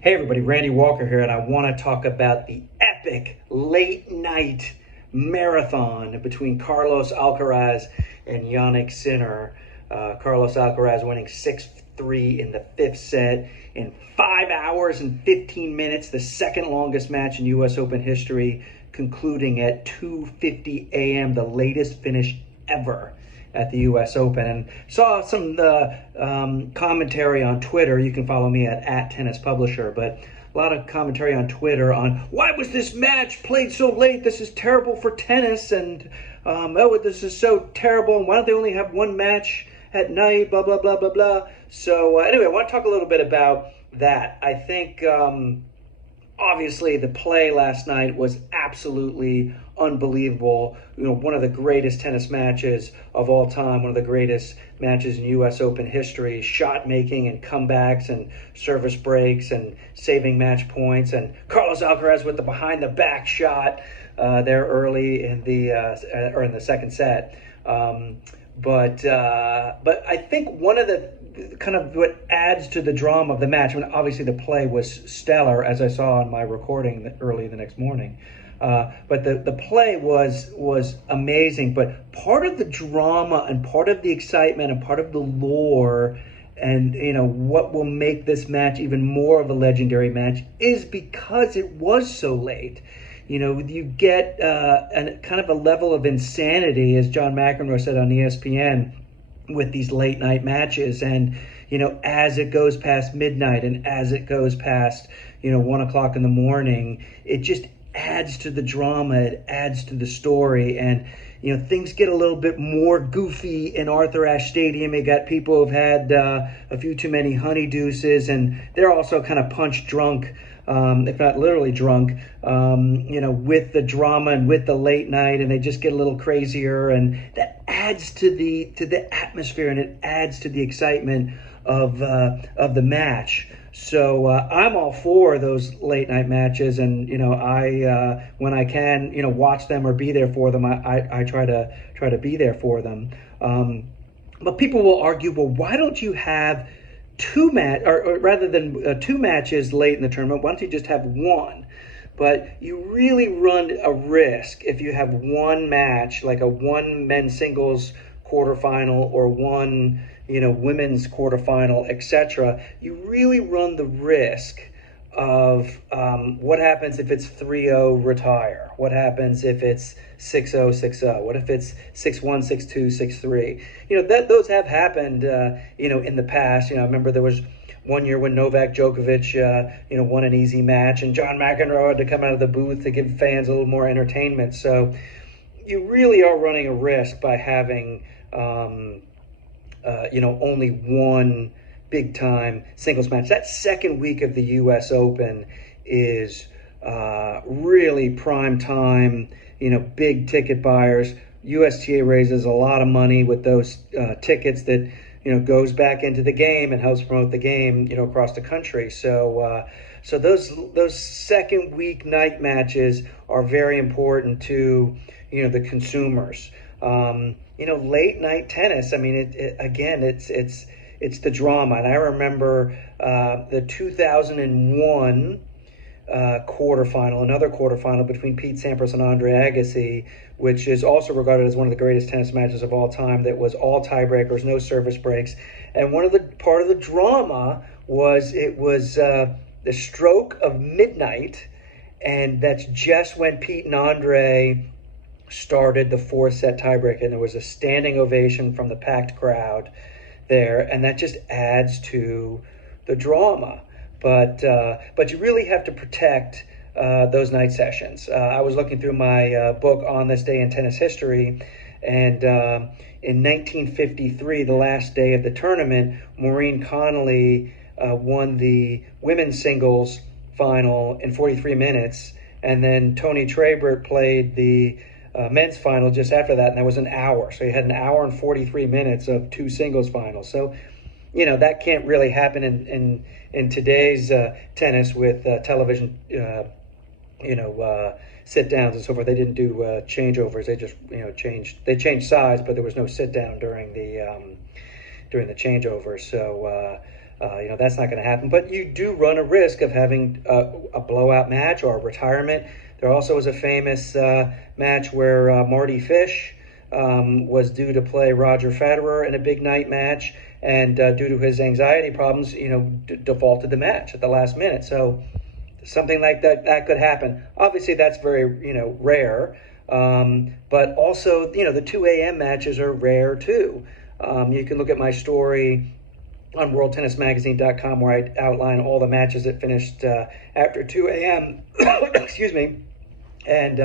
Hey everybody, Randy Walker here, and I want to talk about the epic late night marathon between Carlos Alcaraz and Jannik Sinner. Carlos Alcaraz winning 6-3 in the fifth set in 5 hours and 15 minutes, the second longest match in U.S. Open history, concluding at 2:50 a.m., the latest finish ever at the U.S. Open. And saw some commentary on Twitter. You can follow me at Tennis Publisher, but a lot of commentary on Twitter on why was this match played so late? This is terrible for tennis, and this is so terrible. And why don't they only have one match at night? Blah blah blah blah blah. So anyway, I want to talk a little bit about that. I think. Obviously, the play last night was absolutely unbelievable. One of the greatest tennis matches of all time, one of the greatest matches in U.S. Open history. Shot making and comebacks and service breaks and saving match points. And Carlos Alcaraz with the behind the back shot there early in the second set. But I think one of the kind of what adds to the drama of the match, I mean, obviously the play was stellar, as I saw in my recording early the next morning. But the play was amazing. But part of the drama and part of the excitement and part of the lore and what will make this match even more of a legendary match is because it was so late. You get a kind of a level of insanity, as John McEnroe said on ESPN, with these late night matches. And, as it goes past midnight and as it goes past, 1 o'clock in the morning, it just adds to the drama. It adds to the story. And, things get a little bit more goofy in Arthur Ashe Stadium. You got people who've had a few too many honeydews, and they're also kind of punch drunk. If not literally drunk, with the drama and with the late night, and they just get a little crazier, and that adds to the atmosphere, and it adds to the excitement of the match. So I'm all for those late night matches, and I when I can watch them or be there for them, I try to be there for them. But people will argue, well, why don't you have or rather than two matches late in the tournament, why don't you just have one? But you really run a risk if you have one match, like a one men's singles quarterfinal or one women's quarterfinal, etc. You really run the risk of what happens if it's 3-0 retire? What happens if it's 6-0, 6-0? What if it's 6-1, 6-2, 6-3? Those have happened, in the past. I remember there was one year when Novak Djokovic, won an easy match, and John McEnroe had to come out of the booth to give fans a little more entertainment. So you really are running a risk by having, only one big-time singles match. That second week of the U.S. Open is really prime time, big ticket buyers. USTA raises a lot of money with those tickets that, goes back into the game and helps promote the game, across the country. So those second week night matches are very important to, the consumers. Late night tennis, I mean, it's the drama. And I remember the 2001 quarterfinal, another quarterfinal between Pete Sampras and Andre Agassi, which is also regarded as one of the greatest tennis matches of all time. That was all tiebreakers, no service breaks. And part of the drama was it was the stroke of midnight, and that's just when Pete and Andre started the fourth set tiebreak, and there was a standing ovation from the packed crowd there, and that just adds to the drama. But you really have to protect those night sessions. I was looking through my book On This Day in Tennis History, and in 1953, the last day of the tournament, Maureen Connolly won the women's singles final in 43 minutes, and then Tony Trabert played the men's final just after that, and that was an hour. So you had an hour and 43 minutes of two singles finals. So, that can't really happen in today's tennis with television, sit downs and so forth. They didn't do changeovers. They just, changed sides, but there was no sit down during the changeover. So That's not going to happen. But you do run a risk of having a blowout match or a retirement. There also was a famous match where Marty Fish was due to play Roger Federer in a big night match, and due to his anxiety problems, defaulted the match at the last minute. So something like that could happen. Obviously, that's very rare. But also, the 2 a.m. matches are rare too. You can look at my story on WorldTennisMagazine.com where I outline all the matches that finished after 2 a.m. Excuse me. And,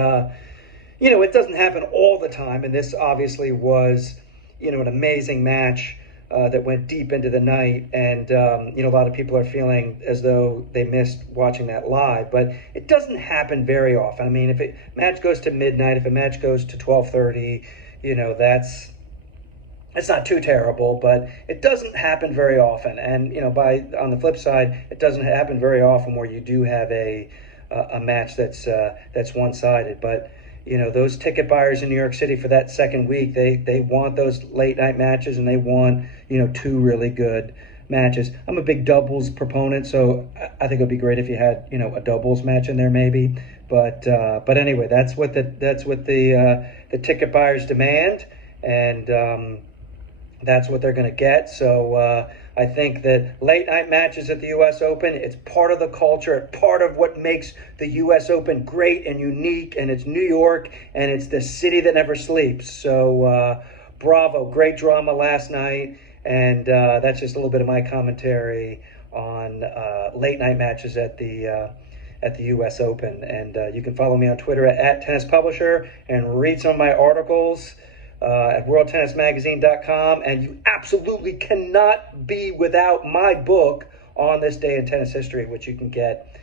it doesn't happen all the time. And this obviously was, an amazing match that went deep into the night. And, a lot of people are feeling as though they missed watching that live. But it doesn't happen very often. I mean, if a match goes to midnight, if a match goes to 12:30, it's not too terrible, but it doesn't happen very often. And on the flip side, it doesn't happen very often where you do have a match that's one-sided. But those ticket buyers in New York City for that second week, they want those late night matches, and they want two really good matches. I'm a big doubles proponent, so I think it would be great if you had a doubles match in there maybe. But anyway, that's what the ticket buyers demand, and that's what they're going to get. So I think that late night matches at the U.S. Open, it's part of the culture, part of what makes the U.S. Open great and unique, and it's New York, and it's the city that never sleeps. So bravo, great drama last night, and that's just a little bit of my commentary on late night matches at the U.S. Open. And you can follow me on Twitter at Tennis Publisher and read some of my articles at WorldTennisMagazine.com, and you absolutely cannot be without my book on this day in tennis history, which you can get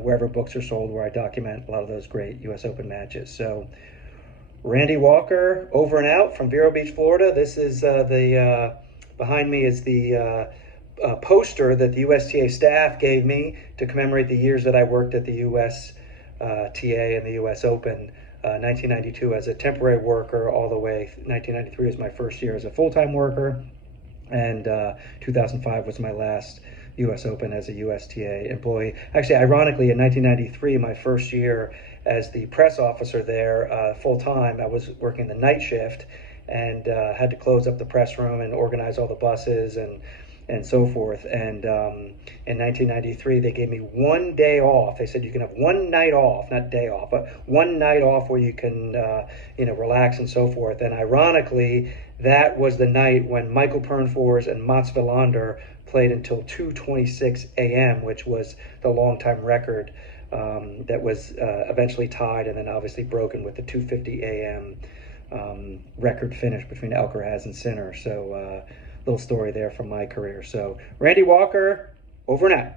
wherever books are sold, where I document a lot of those great U.S. Open matches. So, Randy Walker, over and out from Vero Beach, Florida. This is behind me is the poster that the USTA staff gave me to commemorate the years that I worked at the USTA and the U.S. Open. 1992 as a temporary worker all the way. 1993 was my first year as a full-time worker, and 2005 was my last U.S. Open as a USTA employee. Actually, ironically, in 1993, my first year as the press officer there full-time, I was working the night shift and had to close up the press room and organize all the buses and so forth. And in 1993, they gave me 1 day off. They said you can have one night off, not day off, but one night off where you can, relax and so forth. And ironically, that was the night when Michael Pernfors and Mats Wilander played until 2:26 a.m., which was the long-time record that was eventually tied and then obviously broken with the 2:50 a.m. Record finish between Alcaraz and Sinner. So, little story there from my career. So, Randy Walker, over and out.